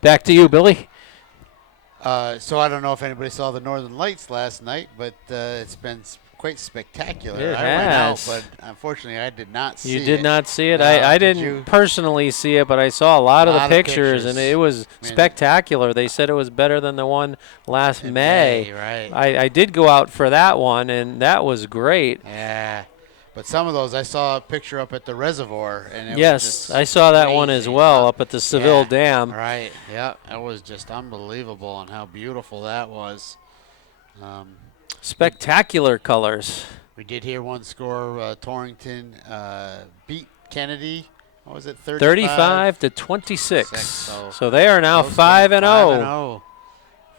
Back to you, Billy. So I don't know if anybody saw the Northern Lights last night, but it's been quite spectacular. It I went out, has. but unfortunately I did not You see did it. not see it. No, I did didn't you? personally see it, but I saw a A lot of the lot of pictures, and it pictures. was I mean, spectacular. They said it was better than the one last in May. May, right? I did go out for that one, and that was great. Yeah. But some of those, I saw a picture up at the reservoir, and it was Yes, just I saw that one as crazy. well up at the Seville Yeah, Dam. right. Yeah, it was just unbelievable on how beautiful that was. We, Spectacular colors. we did hear one score. Torrington beat Kennedy. What was it, 35 to 6, 26. so So they are now close 5 game, and 5 and 0. 0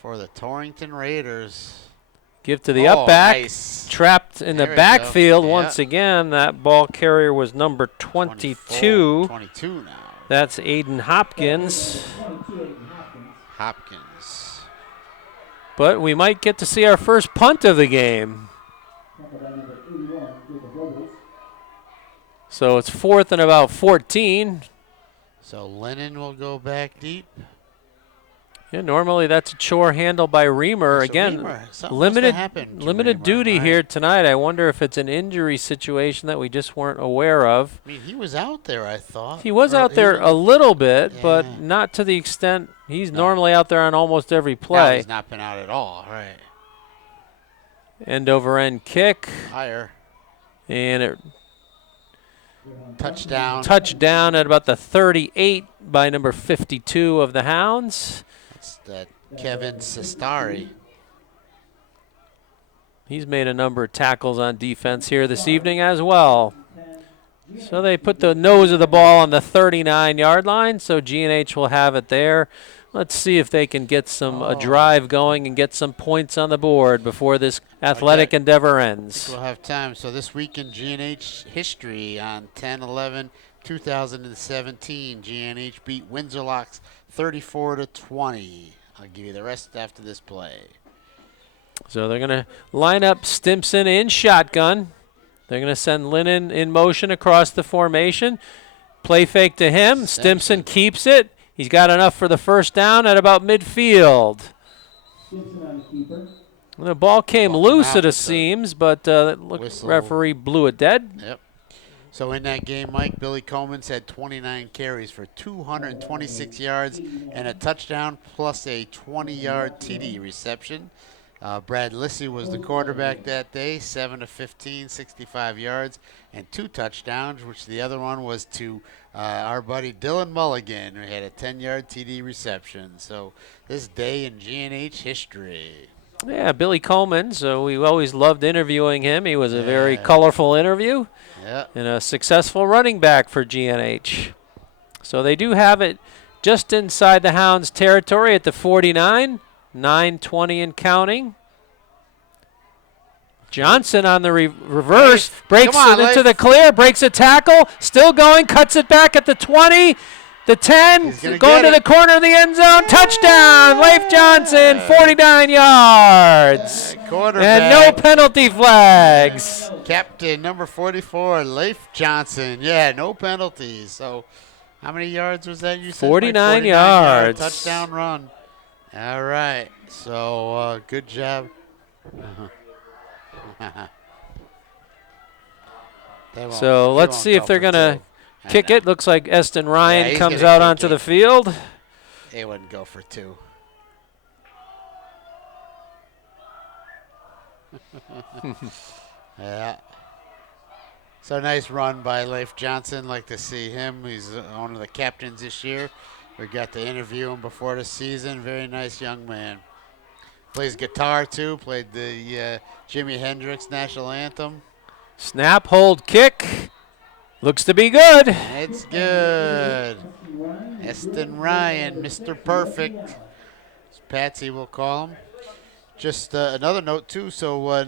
for the Torrington Raiders. Give to the Oh, up back. nice. Trapped in There the we backfield go. once again. That ball carrier was number 22. 22 now. That's Aiden Hopkins. Hopkins. But we might get to see our first punt of the game. So it's 4th and about 14. So Lennon will go back deep. Yeah, normally that's a chore handled by Reamer. So Again, Reamer, something limited must have happened to limited Reamer, duty right? here tonight. I wonder if it's an injury situation that we just weren't aware of. I mean, he was out there, I thought. He was Or out there a little bit, Yeah. but not to the extent he's No. normally out there on almost every No, play. he's not been out at all, right? End over end kick, Higher. and it Touchdown. at about the 38 by number 52 of the Hounds. That's that Kevin Sestari. He's made a number of tackles on defense here this evening as well. So they put the nose of the ball on the 39-yard line, so GNH will have it there. Let's see if they can get a drive going and get some points on the board before this athletic endeavor ends. We'll have time. So this week in GNH history on 10/11/2017, GNH beat Windsor Locks 34 to 20. I'll give you the rest after this play. So they're going to line up Stimson in shotgun. They're going to send Lennon in motion across the formation. Play fake to him. Stimson keeps it. He's got enough for the first down at about midfield. The ball came loose, it seems, but referee blew it dead. Yep. So in that game, Mike, Billy Coleman's had 29 carries for 226 yards and a touchdown plus a 20-yard TD reception. Brad Lissy was the quarterback that day, 7 of 15, 65 yards, and 2 touchdowns, which the other one was to our buddy Dylan Mulligan, who had a 10-yard TD reception. So this day in GNH history. Yeah, Billy Coleman, so we always loved interviewing him. He was a very colorful interview and a successful running back for GNH. So they do have it just inside the Hounds' territory at the 49, 9:20 and counting. Johnson on the reverse, breaks it into the clear, breaks a tackle, still going, cuts it back at the 20, the 10, going to the corner of the end zone, touchdown, Leif Johnson, 49 yards, and no penalty flags. Captain number 44, Leif Johnson, no penalties. So how many yards was that you said? 49 yards. Touchdown run. All right, so good job. So let's see if they're going to kick it. Looks like Eston Ryan comes out onto the field. They wouldn't go for 2. Yeah. So nice run by Leif Johnson. Like to see him. He's one of the captains this year. We got to interview him before the season. Very nice young man. Plays guitar too. Played the Jimi Hendrix national anthem. Snap, hold, kick. Looks to be good. It's good. Eston Ryan, Mr. Perfect. As Patsy will call him. Just another note, too. So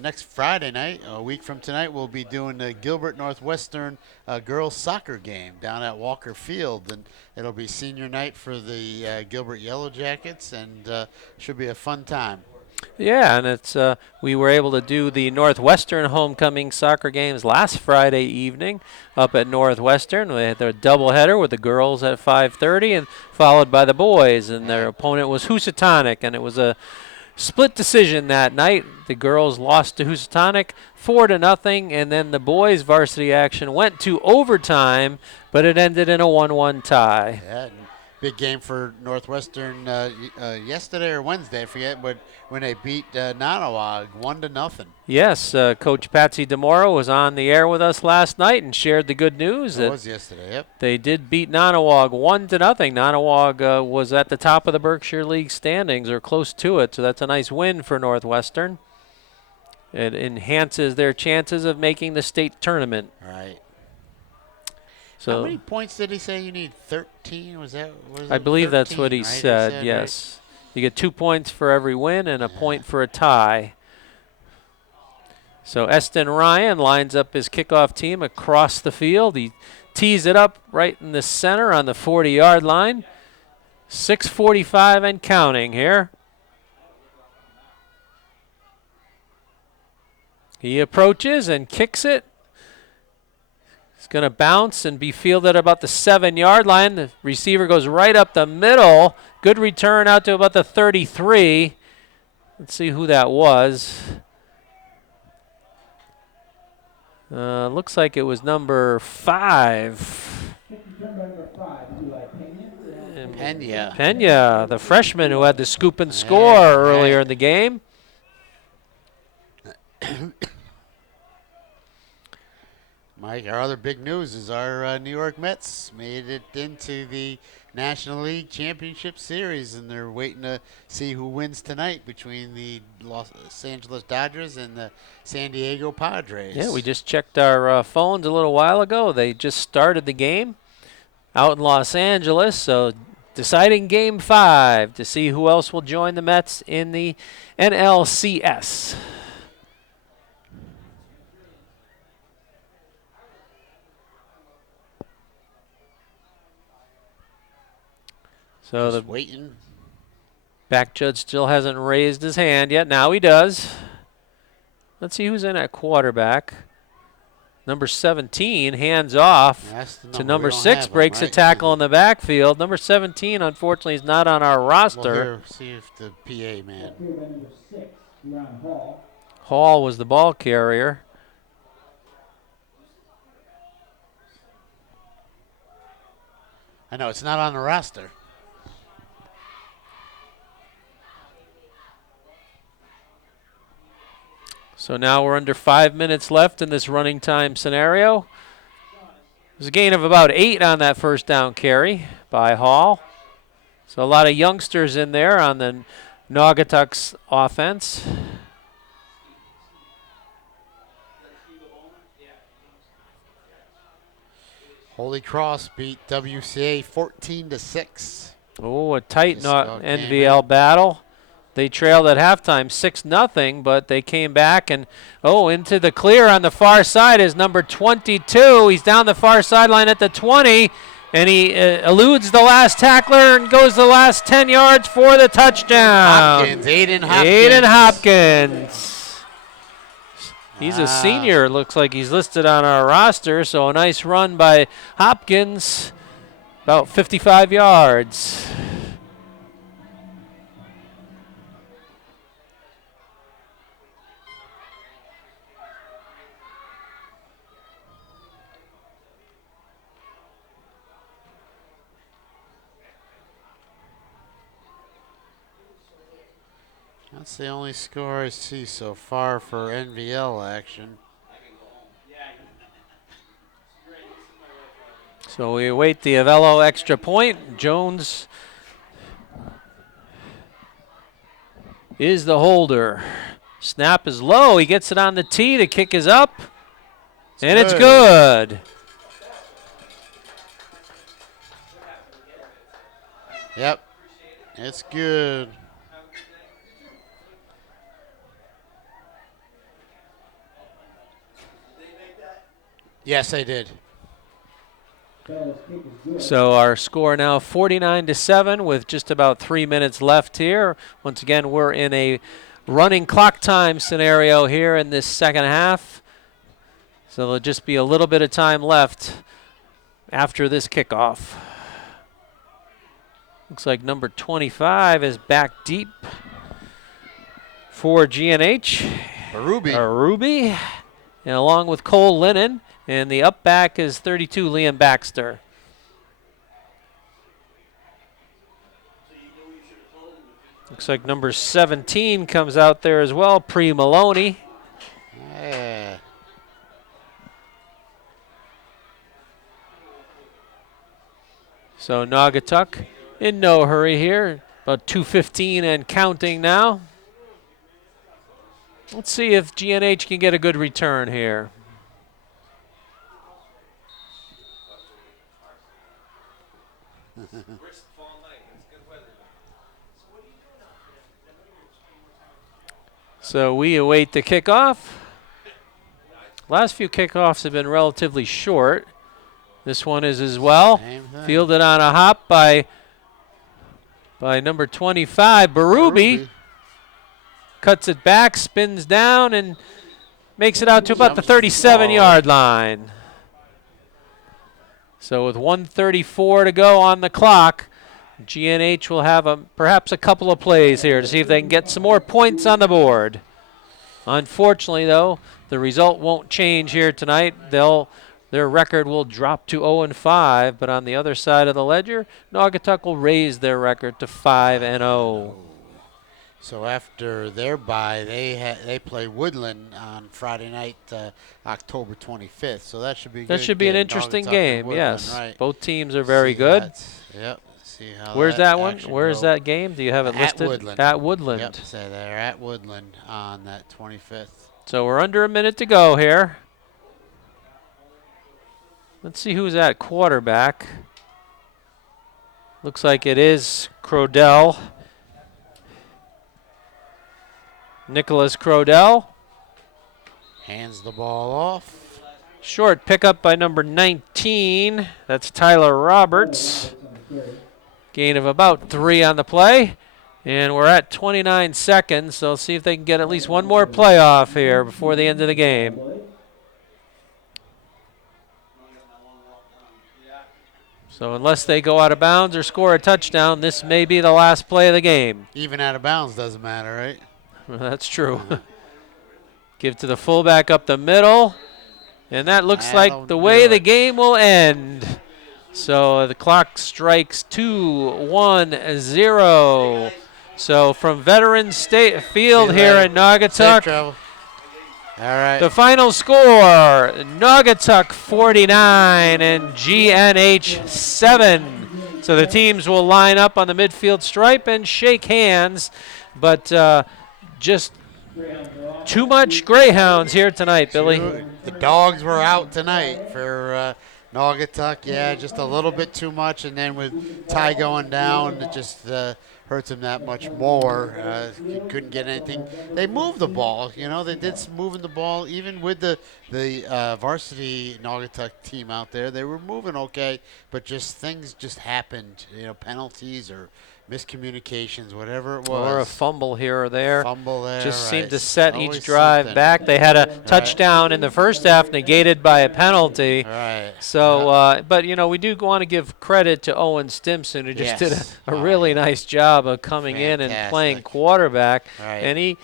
next Friday night, a week from tonight, we'll be doing the Gilbert Northwestern girls soccer game down at Walker Field. And it'll be senior night for the Gilbert Yellow Jackets, and should be a fun time. Yeah, and it's we were able to do the Northwestern homecoming soccer games last Friday evening up at Northwestern. We had their doubleheader with the girls at 5:30 and followed by the boys, and their opponent was Housatonic, and it was a split decision that night. The girls lost to Housatonic 4-0, and then the boys' varsity action went to overtime, but it ended in a 1-1 tie. Yeah, and big game for Northwestern yesterday or Wednesday, I forget, but when they beat Naugatuck 1-0. Yes, Coach Patsy DeMoro was on the air with us last night and shared the good news It that was yesterday, yep. they did beat Naugatuck 1-0. Naugatuck was at the top of the Berkshire League standings or close to it, so that's a nice win for Northwestern. It enhances their chances of making the state tournament. Right. So how many points did he say you need? 13? Was I believe 13, that's what he right? said, yes. Right? You get 2 points for every win and a point for a tie. So Eston Ryan lines up his kickoff team across the field. He tees it up right in the center on the 40-yard line. 6:45 and counting here. He approaches and kicks it. It's going to bounce and be fielded about the 7-yard line. The receiver goes right up the middle. Good return out to about the 33. Let's see who that was. Looks like it was number 5. Pena, the freshman who had the scoop and score earlier in the game. Mike, our other big news is our New York Mets made it into the National League Championship Series, and they're waiting to see who wins tonight between the Los Angeles Dodgers and the San Diego Padres. Yeah, we just checked our phones a little while ago. They just started the game out in Los Angeles, so deciding Game 5 to see who else will join the Mets in the NLCS. So just the waiting. back judge still hasn't raised his hand yet. Now he does. Let's see who's in at quarterback. Number 17 hands off to number 6, breaks a tackle in the backfield. Number 17, unfortunately, is not on our roster. We'll see if the PA man. Hall was the ball carrier. I know, it's not on the roster. So now we're under 5 minutes left in this running time scenario. There's a gain of about 8 on that first down carry by Hall. So a lot of youngsters in there on the Naugatuck's offense. Holy Cross beat WCA 14-6. Oh, a tight NVL battle. They trailed at halftime 6-0, but they came back and, into the clear on the far side is number 22. He's down the far sideline at the 20, and he eludes the last tackler and goes the last 10 yards for the touchdown. Aiden Hopkins. He's a senior. Looks like he's listed on our roster, so a nice run by Hopkins, about 55 yards. That's the only score I see so far for NVL action. So we await the Avello extra point. Jones is the holder. Snap is low. He gets it on the tee. The kick is up. It's good. Yep. It's good. Yes, I did. So our score now 49-7 with just about 3 minutes left here. Once again, we're in a running clock time scenario here in this second half. So there'll just be a little bit of time left after this kickoff. Looks like number 25 is back deep for GNH. Ruby. And along with Cole Lennon. And the up back is 32, Liam Baxter. Looks like number 17 comes out there as well, Pre Maloney. Yeah. So Naugatuck in no hurry here. About 2:15 and counting now. Let's see if GNH can get a good return here. So we await the kickoff. Last few kickoffs have been relatively short. This one is as well. Fielded on a hop by number 25, Barubi. Cuts it back, spins down, and makes it out to about the 37-yard line. So with 1:34 to go on the clock, GNH will have perhaps a couple of plays here to see if they can get some more points on the board. Unfortunately, though, the result won't change here tonight. Their record will drop to 0-5, but on the other side of the ledger, Naugatuck will raise their record to 5-0. So after their bye, they play Woodland on Friday night, October 25th. So that should be that good. should be an interesting game. Yes, right. Both teams are very good. Yep. See how Where's that one? action Where's goes. that game? Do you have it listed? Woodland. At Woodland. Yep. So they're at Woodland on that 25th. So we're under a minute to go here. Let's see who's at quarterback. Looks like it is Crodell. Nicholas Crodell. Hands the ball off. Short pickup by number 19. That's Tyler Roberts. Gain of about 3 on the play. And we're at 29 seconds, so see if they can get at least one more playoff here before the end of the game. So unless they go out of bounds or score a touchdown, this may be the last play of the game. Even out of bounds doesn't matter, right? Well, that's true. Give to the fullback up the middle. And that looks like the way the game will end. So the clock strikes 2-1-0. So from Veterans State Field here in Naugatuck, all right. The final score, Naugatuck 49 and GNH 7. So the teams will line up on the midfield stripe and shake hands, but just too much Greyhounds here tonight, Billy. The dogs were out tonight for Naugatuck. Yeah, just a little bit too much, and then with Ty going down, it just hurts him that much more. He couldn't get anything. They moved the ball, they did some moving the ball. Even with the varsity Naugatuck team out there, they were moving okay, but things just happened, penalties or miscommunications, whatever it was. Or a fumble here or there. Fumble there, just right. seemed to set Always each drive something. back. They had a touchdown in the first half negated by a penalty. Right. So, but, we do want to give credit to Owen Stimson, who just did a really nice job of coming in and playing quarterback. Right. And he,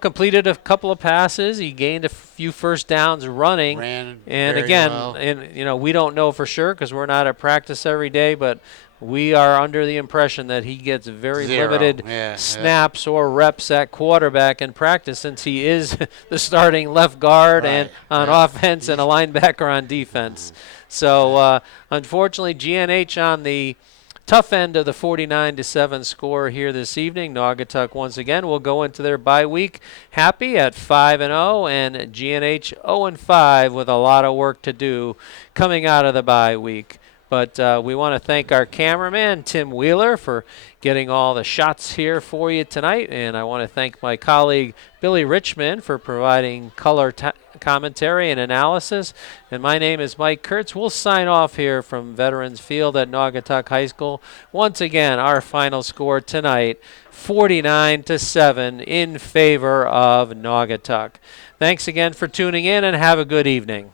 completed a couple of passes. He gained a few first downs running. Ran and very again, well. we don't know for sure because we're not at practice every day, but we are under the impression that he gets very limited snaps or reps at quarterback in practice since he is the starting left guard and on offense and a linebacker on defense. So, unfortunately, GNH on the tough end of the 49-7 score here this evening. Naugatuck once again will go into their bye week happy at 5-0 and GNH 0-5 with a lot of work to do coming out of the bye week. But we want to thank our cameraman, Tim Wheeler, for getting all the shots here for you tonight. And I want to thank my colleague, Billy Richmond, for providing color commentary and analysis. And my name is Mike Kurtz. We'll sign off here from Veterans Field at Naugatuck High School. Once again, our final score tonight, 49-7 in favor of Naugatuck. Thanks again for tuning in, and have a good evening.